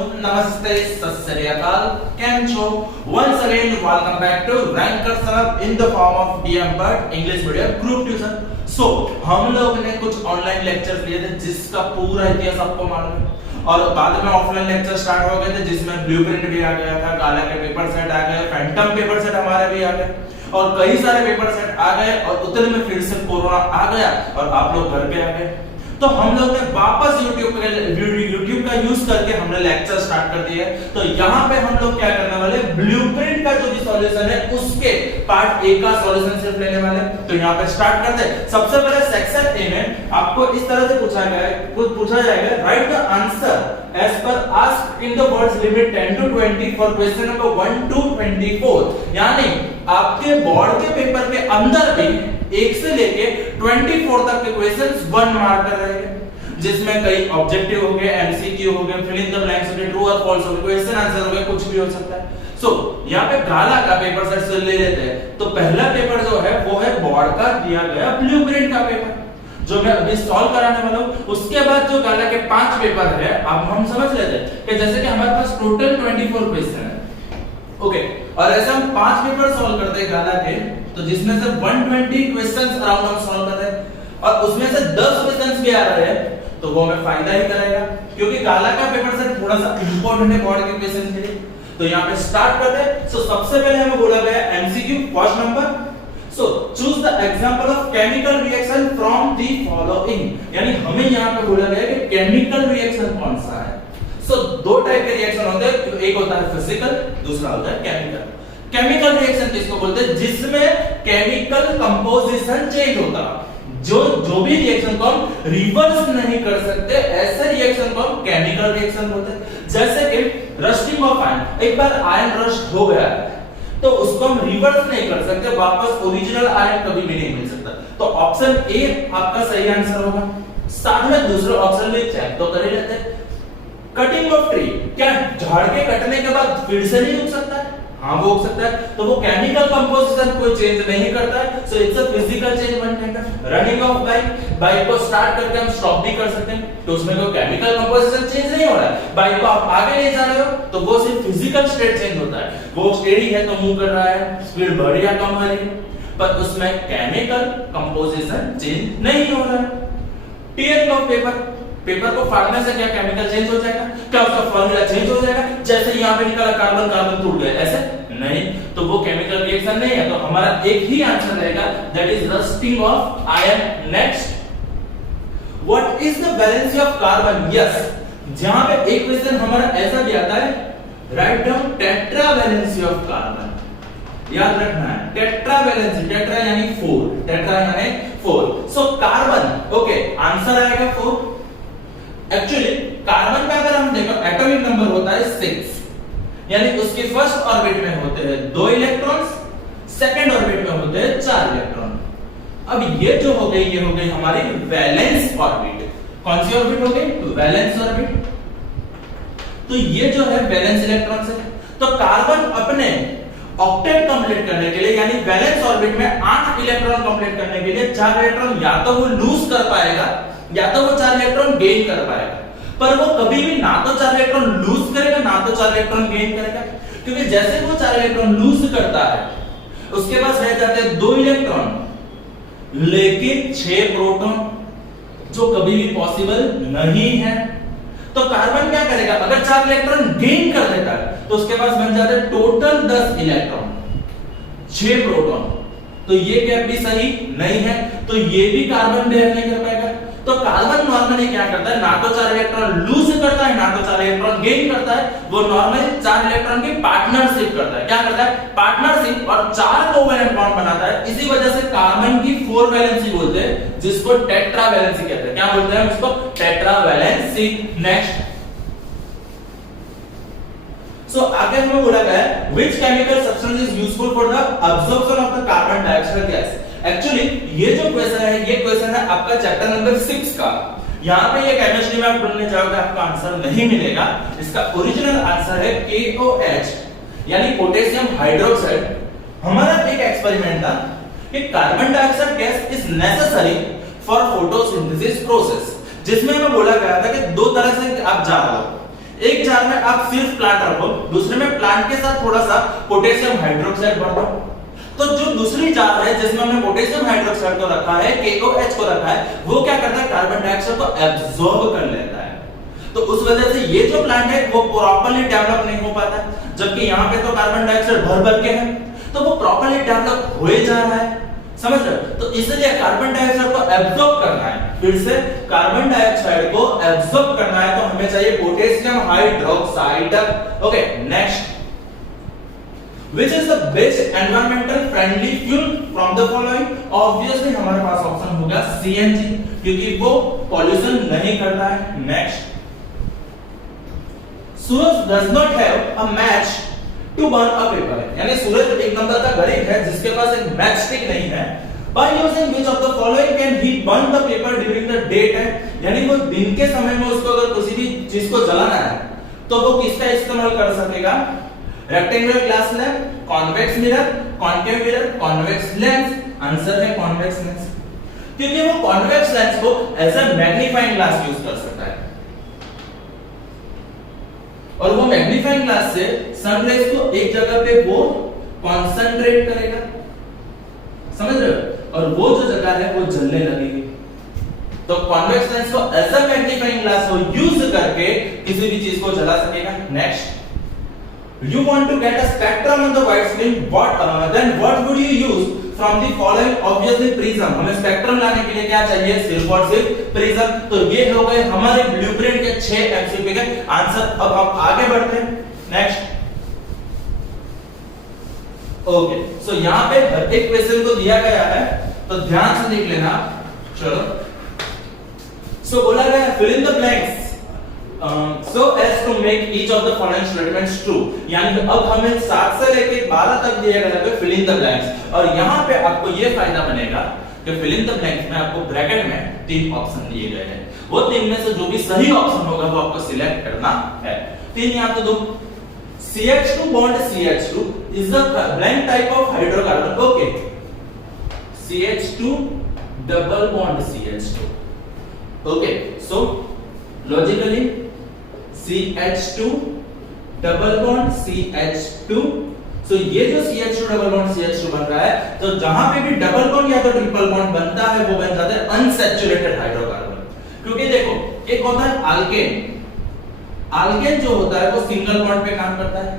नमस्ते, सत श्री अकाल, केम छो? Once again, welcome back to Ranker Sir in the form of DM Bird English Medium Group Tuition. So, हम लोग ने कुछ ऑनलाइन लेक्चर लिए थे जिसका पूरा इतिहास आपको मालूम है और बाद में ऑफलाइन लेक्चर स्टार्ट हो गए थे जिसमें ब्लूप्रिंट भी आ गया था, काला के पेपर सेट आ गए, फैंटम पेपर सेट हमारे भी आ गए और कई सारे पेपर सेट आ गए और उतने में फिर से कोरोना आ गया और आप लोग घर पे आ गए। तो हम लोग ने वापस YouTube का यूज करके हमने लेक्चर स्टार्ट कर दिया है। तो यहाँ पे हम लोग क्या करने वाले, ब्लूप्रिंट का जो भी सॉल्यूशन है उसके पार्ट ए का सॉल्यूशन सिर्फ लेने वाले। तो यहाँ पे स्टार्ट करते हैं। सबसे पहले सेक्शन ए में आपको इस तरह से पूछा जाएगा write the answer as per asked in the words limit 10 to 20 for question number 1 to 24। यानी आपके बोर्ड के पेपर के अंदर भी 1 से लेके 24 तक के क्वेश्चंस 1 मार्क कर रहेंगे जिसमें कई ऑब्जेक्टिव हो गए, एमसीक्यू हो गए, फिल इन द ब्लैंक्स हो गए, ट्रू और फॉल्स हो गए, क्वेश्चन आंसर हो गए, कुछ भी हो सकता है। सो यहाँ पे गाला का पेपर सेट से ले लेते हैं। तो पहला पेपर जो है वो है बोर्ड का दिया गया ब्लूप्रिंट का पेपर जो मैं अभी सॉल्व कराने वाला हूँ। उसके बाद जो गाला के 5 पेपर है अब हम समझ लेते हैं कि जैसे कि हमारे पास टोटल 24 क्वेश्चन है, ओके, और ऐसे हम 5 पेपर सॉल्व करते हैं गाला के, तो जिसमें से 120 क्वेश्चंस अराउंड हम सॉल्व करते हैं और उसमें से 10 क्वेश्चंस भी आ रहे हैं तो वो हमें फायदा ही करेगा क्योंकि गाला का पेपर सेट थोड़ा सा इंपॉर्टेंट है बोर्ड के क्वेश्चन के लिए। तो यहाँ पे स्टार्ट करते हैं। सो सबसे पहले हमें बोला गया MCQ first number. So choose the example of chemical reaction from the following. यानी हमें यहाँ पे बोला गया कि केमिकल रिएक्शन कौन सा है। सो दो टाइप के रिएक्शन होते हैं, एक होता है फिजिकल, दूसरा होता है केमिकल। केमिकल रिएक्शन किसको बोलते हैं? जिसमें केमिकल कंपोजिशन चेंज होता है। जो भी रिएक्शन को हम रिवर्स नहीं कर सकते ऐसे रिएक्शन को हम केमिकल रिएक्शन बोलते हैं। जैसे कि रस्टिंग ऑफ आयरन, एक बार आयरन रस्ट हो गया है तो उसको हम रिवर्स नहीं कर सकते, वापस ओरिजिनल आयरन कभी भी नहीं मिल सकता। तो ऑप्शन ए आपका सही आंसर होगा। साथ में दूसरा ऑप्शन भी चेक तो कर ही लेते हैं। कटिंग ऑफ ट्री, क्या झाड़ के कटने के बाद फिर से नहीं उग सकता है? हाँ वो उग सकता है। तो वो केमिकल कंपोजिशन कोई चेंज नहीं करता है, so it's a physical change one kind of. Running of bike को स्टार्ट करके हम स्टॉप भी कर सकते हैं तो उसमें कोई केमिकल कंपोजिशन चेंज नहीं हो रहा है। बाइक को आप आगे ले जा रहे हो तो वो सिर्फ फिजिकल स्टेट चेंज होता है, वो स्टेडी है तो मूव कर रहा है, स्पीड बढ़ या कम हो रही है, पर उसमें केमिकल कंपोजिशन चेंज नहीं हो रहा है। टीयरिंग ऑफ पेपर को फाड़ने से क्या केमिकल चेंज हो जाएगा? क्या उसका फॉर्मूला चेंज हो जाएगा? जैसे यहाँ पे निकला कार्बन कार्बन टूट गया, ऐसे नहीं, तो वो केमिकल रिएक्शन नहीं है। तो हमारा एक ही आंसर रहेगा, that is rusting of iron. Next, what is the valency of carbon? Yes, जहां पे एक क्वेश्चन हमारा ऐसा भी आता है, write down tetra valency of carbon. याद रखना है टेट्रा वैलेंसी, टेट्रा यानी 4, टेट्रा यानी 4। सो कार्बन, ओके, आंसर आएगा 4। एक्चुअली कार्बन का अगर हम देखो एटॉमिक नंबर होता है 6, यानी उसके फर्स्ट ऑर्बिट में होते हैं 2 इलेक्ट्रॉन्स, सेकंड ऑर्बिट में होते हैं 4 इलेक्ट्रॉन। अब ये जो हो गई, ये हो गई हमारी वैलेंस ऑर्बिट। कौन सी ऑर्बिट हो गई? Valence orbit. तो ये जो है वैलेंस इलेक्ट्रॉन है। तो कार्बन अपने ऑक्टेट कंप्लीट करने के लिए यानी वैलेंस ऑर्बिट में 8 इलेक्ट्रॉन कंप्लीट करने के लिए 4 इलेक्ट्रॉन या तो वो लूज कर पाएगा या तो वो 4 इलेक्ट्रॉन गेन कर पाएगा, पर वो कभी भी ना तो 4 इलेक्ट्रॉन लूज करेगा ना तो 4 इलेक्ट्रॉन गेन करेगा, क्योंकि जैसे वो 4 इलेक्ट्रॉन लूज करता है उसके पास रह जाते हैं 2 इलेक्ट्रॉन लेकिन 6 प्रोटॉन, जो कभी भी पॉसिबल नहीं है। तो कार्बन क्या करेगा? अगर 4 इलेक्ट्रॉन गेन कर देता है तो उसके पास बन जाते हैं टोटल 10 इलेक्ट्रॉन, 6 प्रोटॉन। तो ये गैप भी सही नहीं है, तो ये भी कार्बन बेयर नहीं कर पाएगा। तो कार्बन नॉर्मली क्या करता है? ना तो 4 इलेक्ट्रॉन लूज करता है ना तो 4 इलेक्ट्रॉन गेन करता है, वो नॉर्मली 4 इलेक्ट्रॉन की पार्टनरशिप करता है। क्या करता है? पार्टनरशिप, और 4 कोवेलेंट बॉन्ड बनाता है। इसी वजह से कार्बन की 4 वैलेंसी बोलते हैं, जिसको टेट्रा वैलेंसी कहते हैं। क्या बोलते हैं हम इसको? Tetra valency. नेक्स्ट, सो आगे हमें बोला गया है which chemical substance is useful for the absorption of the carbon dioxide gas. Actually ये जो क्वेश्चन है, ये क्वेश्चन है आपका चैप्टर नंबर 6 का। यहाँ पे ये केमिस्ट्री में आप ढूंढने जाओगे आपका आंसर नहीं मिलेगा। इसका ओरिजिनल आंसर है KOH यानी पोटेशियम हाइड्रोक्साइड। हमारा एक एक्सपेरिमेंट था कि carbon dioxide gas is necessary for photosynthesis process, जिसमें हमें बोला गया था कि 2 तरह से आप जा रहे हो। एक जार में आप सिर्फ प्लांट रखो, दूसरे में प्लांट के साथ थोड़ा सा पोटेशियम हाइड्रोक्साइड भर दो। तो जो दूसरी जार है जिसमें हमने पोटेशियम हाइड्रोक्साइड को रखा है, KOH को रखा है, वो क्या करता है, कार्बन डाइऑक्साइड को एब्जॉर्ब कर लेता है। तो उस वजह से ये जो प्लांट है वो प्रॉपर्ली डेवलप नहीं हो पाता, जबकि यहाँ पे तो कार्बन डाइऑक्साइड भर भर के है, तो वो प्रॉपर्ली डेवलप हो जा रहा है, समझ रहे हो। तो इसलिए कार्बन डाइऑक्साइड को एब्जॉर्ब करना है, फिर से कार्बन डाइऑक्साइड को एब्जॉर्ब करना है, तो हमें चाहिए potassium hydroxide. Okay, next, which is the best environmental friendly fuel from the following? Obviously हमारे पास ऑप्शन होगा CNG, क्योंकि वो पॉल्यूशन नहीं करता है। Next, Suraj does not have a match to burn a paper, यानी सूरज एक नंबर का गरीब है जिसके पास एक मैच स्टिक नहीं है। By using which of the following can he burn the paper during the daytime, यानी वो दिन के समय में उसको अगर किसी भी चीज को जलाना है तो वो किसका इस्तेमाल कर सकेगा? Rectangular glass lamp, convex mirror, concave mirror, convex lens. Answer है कॉन्वेक्स लेंस, क्योंकि वो कॉन्वेक्स लेंस को as a magnifying glass use कर सकता है, और वो मैग्नीफाइंग ग्लास से सनरेज को एक जगह पे वो कंसंट्रेट करेगा, समझ रहे हो, और वो जो जगह है वो जलने लगेगी। तो कॉन्वेक्स लेंस को एज अ मैग्नीफाइंग ग्लास को यूज करके किसी भी चीज को जला सकेगा। Next, you want to get a spectrum on the white screen, then what would you use from the following? Obviously prism, हमें स्पेक्ट्रम लाने के लिए क्या चाहिए? सिर्फ और सिर्फ प्रिज्म। तो ये हो गए हमारे ब्लूप्रिंट के 6 एमसीक्यू के आंसर। अब हम आगे बढ़ते हैं। नेक्स्ट, ओके, सो यहाँ पे हर एक क्वेश्चन को दिया गया है, तो ध्यान से देख लेना। चलो, सो बोला गया fill in the blanks so as to make each of the following statements true, यानी कि अब हमें 7 से लेके 12 तक दिया गया है fill in the blanks, और यहाँ पे आपको ये फायदा बनेगा कि fill in the blanks में आपको ब्रैकेट में 3 ऑप्शन दिए गए हैं, वो 3 में से जो भी सही ऑप्शन होगा वो आपको सिलेक्ट करना है। 3 यहाँ तो दो, CH2 bond CH2 is the blank type of hydrocarbon, okay, CH2 double bond CH2, okay, so logically CH2 double bond CH2, so ये जो CH2 डबल बॉन्ड CH2 बन रहा है, तो जहां पे भी डबल बॉन्ड या तो ट्रिपल बॉन्ड बनता है वो बन जाता है अनसैचुरेटेड हाइड्रोकार्बन। क्योंकि देखो, एक होता है अल्केन, अल्केन जो होता है वो सिंगल बॉन्ड पे काम करता है,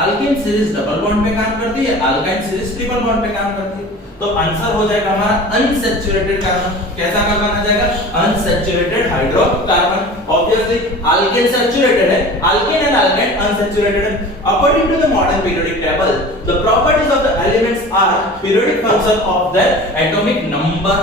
अल्कीन सीरीज डबल बॉन्ड पे काम करती है, अल्काइन सीरीज ट्रिपल बॉन्ड पे काम करती है। तो आंसर हो जाएगा हमारा अनसैचुरेटेड कार्बन। कैसा कार्बन आ जाएगा? Unsaturated hydrocarbon. Obviously alkane saturated है, अल्केन एंड अल्काइन अनसैचुरेटेड है। According to the modern periodic table, the properties of the elements are periodic function of their atomic number.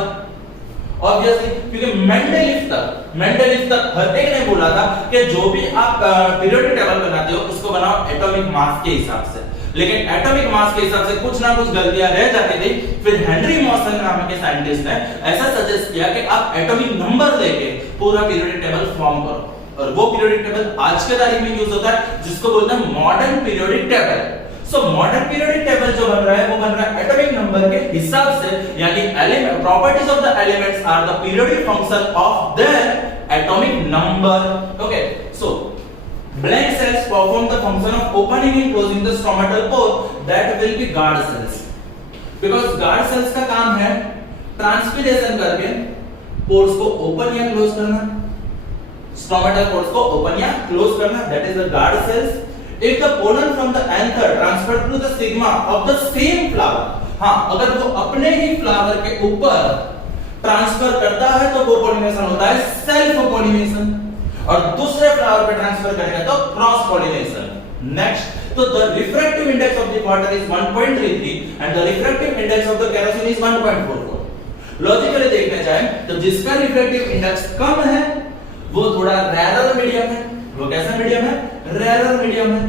Obviously, क्योंकि Mendeleev तक हर एक ने बोला था कि जो भी आप पीरियोडिक टेबल बनाते हो उसको बनाओ एटॉमिक मास के हिसाब से, लेकिन एटॉमिक मास के हिसाब से कुछ ना कुछ गलतियां रह जाती थी। फिर हेनरी मॉसन नाम के साइंटिस्ट ने ऐसा सजेस्ट किया कि आप एटॉमिक नंबर लेके पूरा पीरियोडिक टेबल फॉर्म करो, और वो पीरियोडिक टेबल आज के तारीख में यूज होता है जिसको बोलते हैं modern periodic table. So modern periodic table जो बन रहा है वो बन रहा है एटॉमिक नंबर के हिसाब से, यानी element properties of the elements are the periodic function of their atomic number. Okay, so blank cells perform the function of opening and closing the stomatal pore, that will be guard cells, because guard cells का काम है transpiration करके pores को open या close करना, stomatal pores को open या close करना, that is the guard cells. If the pollen from the anther transferred to the stigma of the same flower, हाँ, अगर वो अपने ही फ्लावर के ऊपर ट्रांसफर करता है तो वो पॉलिनेशन होता है सेल्फ पॉलिनेशन, और दूसरे फ्लावर पे ट्रांसफर करेगा तो क्रॉस पॉलिनेशन। नेक्स्ट, तो the refractive index of the water is 1.33 and the refractive index of the kerosene is 1.44। Logically देखने जाए तो जिसका रिफ्रैक्टिव इंडेक्स कम है वो थोड़ा रेरर मीडियम है। वो कैसा मीडियम है? रेरर मीडियम है।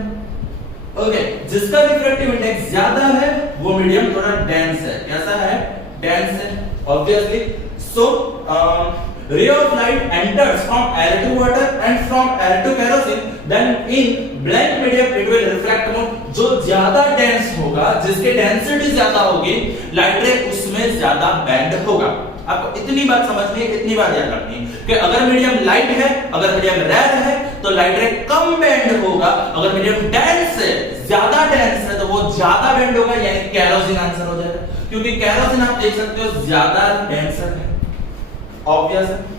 ओके, जिसका रिफ्रैक्टिव इंडेक्स ज्यादा है वो मीडियम थोड़ा डेंस है। कैसा है? डेंस है। Obviously, so ray of light enters from air to water and from air to kerosene, then in blank medium it will refract more। जो ज्यादा डेंस होगा, जिसके डेंसिटी ज्यादा होगी, लाइट रे उसमें ज्यादा बेंड होगा। आपको इतनी बात समझनी है, इतनी बात याद रखनी है। कि अगर मीडियम लाइट है, अगर मीडियम रेयर है तो लाइट रे कम बेंड होगा, अगर मीडियम डेंस है, ज्यादा डेंस है तो वो ज्यादा बेंड होगा, यानी केरोसिन आंसर हो जाएगा, क्योंकि केरोसिन आप देख सकते हो ज्यादा डेंसर है, ऑब्वियस है।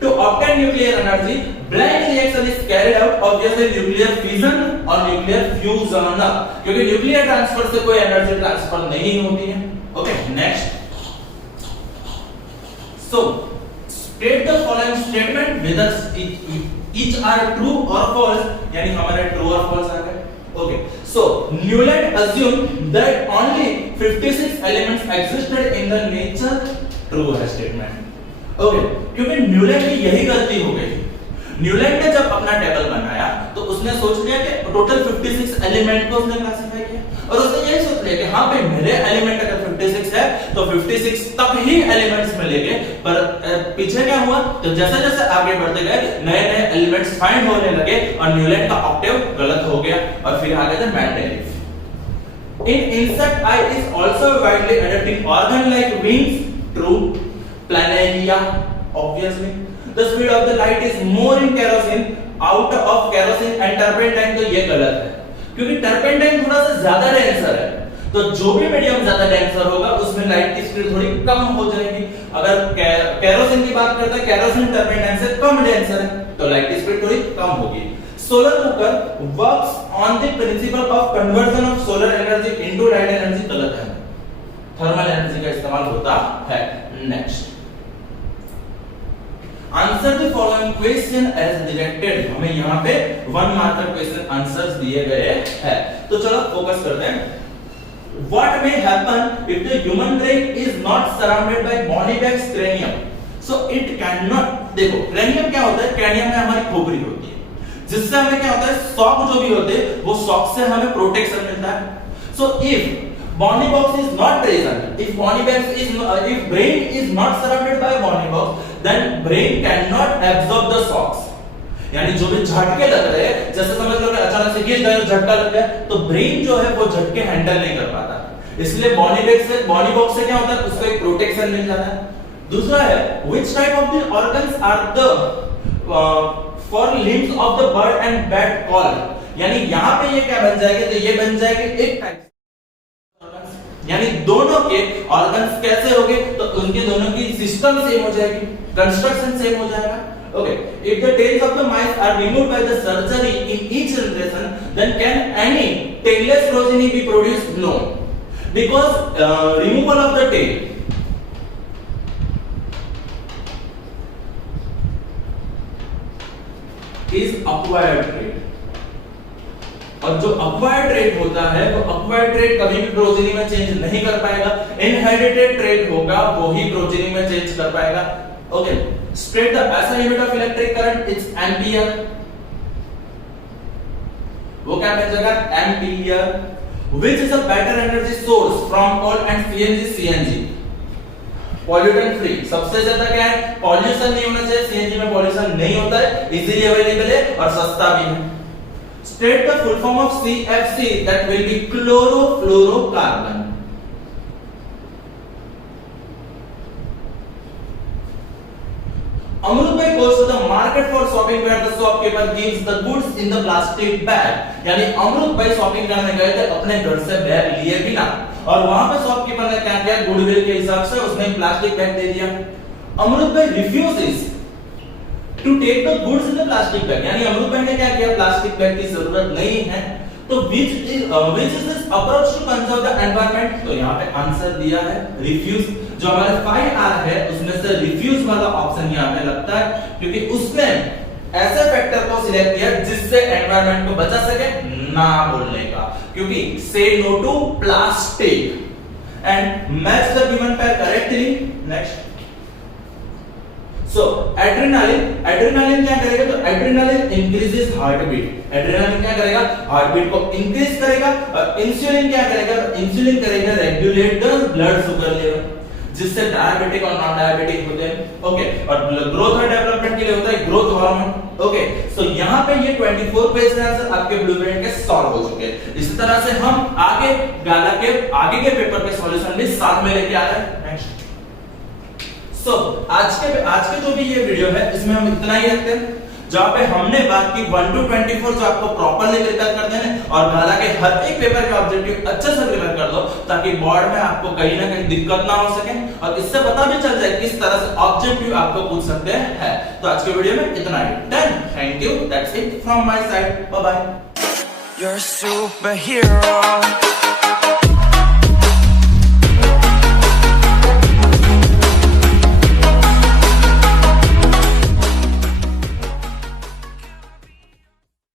To obtain nuclear energy, blank reaction is carried out, obviously nuclear fission और nuclear fusion, क्योंकि nuclear transfer से कोई energy transfer नहीं होती है। Okay, next. So, state the following statement whether each are true or false, यानी हमारे true और false आ गए। Okay, so Newland assumed that only 56 elements existed in the nature, true है statement। ओके, क्योंकि Newland की यही गलती हो गई थी। न्यूलैंड ने जब अपना टेबल बनाया तो उसने सोच लिया कि टोटल 56 एलिमेंट को उसने क्लासिफाई किया और उसने यही सोच लिया कि हाँ भाई मेरे एलिमेंट अगर 56 है तो 56 तक ही एलिमेंट्स मिलेंगे, पर पीछे क्या हुआ, तो जैसे जैसे आगे बढ़ते गए नए नए एलिमेंट्स फाइंड होने लगे और न्यूलैंड का ऑक्टेव गलत हो गया और फिर आ गए थे Mendeleev. In insect I is also widely adapting organ like Winx, true. Planaria, obviously. The speed of the light is more in kerosene, out of kerosene and turpentine, तो ये गलत है, क्योंकि टर्पेंटाइन थोड़ा सा ज्यादा डेंसर है, तो जो भी मीडियम ज्यादा डेंसर होगा उसमें लाइट की स्पीड थोड़ी कम हो जाएगी। अगर केरोसिन की बात करते हैं, केरोसिन टर्पेंटाइन से कम डेंसर है तो लाइट की स्पीड थोड़ी कम होगी। Solar cooker works on the principle of conversion of solar energy into light energy, गलत है, थर्मल एनर्जी का इस्तेमाल होता है। Next, answer the following question as directed, हमें यहाँ पे 1 मार्क का क्वेश्चन आंसर्स दिए गए हैं, तो चलो फोकस करते हैं। What may happen if the human brain is not surrounded by body bags cranium, so it can not, देखो क्रेनियम क्या होता है, क्रेनियम में हमारी खोपड़ी होती है, जिससे हमें क्या होता है, शॉक जो भी होते हैं वो शॉक से हमें प्रोटेक्शन मिलता है। So if body box is not present, if brain is not surrounded by body box, then brain cannot absorb the shocks, यानी जो भी झटके लग रहे हैं, जैसे समझ लो कि अचानक से गिर गए झटका लग गया तो ब्रेन जो है वो झटके हैंडल नहीं कर पाता, इसलिए बॉडी बॉक्स से क्या होता है, उसको एक प्रोटेक्शन मिल जाता है। दूसरा है which type of the organs are the for limbs of the bird and bat called, यानी यहाँ पे ये क्या बन जाएगा, तो ये बन जाएगा एक टाइप, यानी दोनों के ऑर्गन्स कैसे होंगे, तो उनके दोनों की सिस्टम सेम हो जाएगी, कंस्ट्रक्शन सेम हो जाएगा। Okay, if the tails of the mice are removed by the surgery in each generation, then can any tailless progeny be produced? No, because removal of the tail is acquired trait, और जो acquired trait होता है वो acquired trait कभी भी progeny में change नहीं कर पाएगा, इनहेरिटेड ट्रेट होगा वो ही प्रोजेनी में चेंज कर पाएगा। Okay, state the SI unit of electric current, it's ampere, वो क्या बन जाएगा, ampere. Which is a better energy source from coal and CNG, pollutant free, सबसे ज्यादा क्या है, पॉल्यूशन नहीं होना चाहिए, CNG में पॉल्यूशन नहीं होता है, इजीली अवेलेबल है और सस्ता भी है। State the full form of CFC, that will be chlorofluorocarbon. Amrut bhai goes to the market for shopping where the shopkeeper gives the goods in the plastic bag, यानी अमरुत भाई शॉपिंग करने गए थे अपने घर से बैग लिए बिना, और वहां पे शॉपकीपर ने क्या किया, गुडविल के हिसाब से उसने प्लास्टिक बैग दे दिया। Amrut bhai refuses to take the goods in the plastic bag, यानी अमरुत भाई ने क्या किया, प्लास्टिक बैग की जरूरत नहीं है, तो which is this approach to conserve the environment, तो यहाँ पे आंसर दिया है रिफ्यूज, जो हमारे 5R है उसमें से रिफ्यूज वाला ऑप्शन यहाँ पे लगता है, क्योंकि उसने ऐसे फैक्टर को सिलेक्ट किया जिससे एनवायरनमेंट को बचा सके ना बोलने का, क्योंकि say no to plastic and match the given pair correctly. Next, so adrenaline क्या करेगा, तो adrenaline increases heart beat, adrenaline क्या करेगा, हार्ट बीट को इंक्रीज करेगा, और इंसुलिन क्या करेगा, इंसुलिन करेगा regulate the blood sugar level, जिससे डायबिटिक और नॉन डायबिटिक होते हैं। ओके, और ग्रोथ और डेवलपमेंट के लिए होता है ग्रोथ हार्मोन। ओके, सो यहाँ पे ये 24 क्वेश्चन आंसर आपके ब्लूप्रिंट के सॉल्व हो चुके हैं। इसी तरह से हम आगे गाला के आगे के पेपर के सॉल्यूशन भी साथ में लेके आ रहे हैं। नेक्स्ट, आज के जो भी ये वीडियो है इसमें हम इतना ही रखते हैं, जहां पे हमने बात की 1 to 24 जो आपको प्रॉपरली प्रिपेयर कर देने और गाला के हर एक पेपर के ऑब्जेक्टिव अच्छे से प्रिपेयर कर दो, ताकि बोर्ड में आपको कहीं ना कहीं दिक्कत ना हो सके और इससे पता भी चल जाए किस तरह से ऑब्जेक्टिव आपको पूछ सकते हैं। तो आज के वीडियो में इतना ही। Done, thank you, that's it from my side, bye bye. You're a superhero.